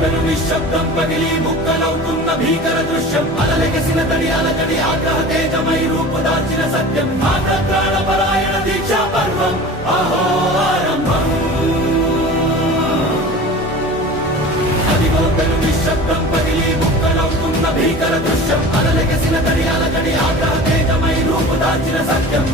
పెను నిశ్శబ్దం పగిలి ముక్కలవుతున్న భీకర దృశ్యం అలలెగసిన తడి అలజడి ఆగ్రహ తేజమై రూపుదాల్చిన సత్యం ప్రాణపరాయణ దీక్షా పర్వం అహో ఆరంభం అదిగో పెను నిశ్శబ్దం పగిలి ముక్కలవుతున్న భీకర దృశ్యం అలలెగసిన తడి అలజడి ఆగ్రహ తేజమై రూపుదాల్చిన సత్యం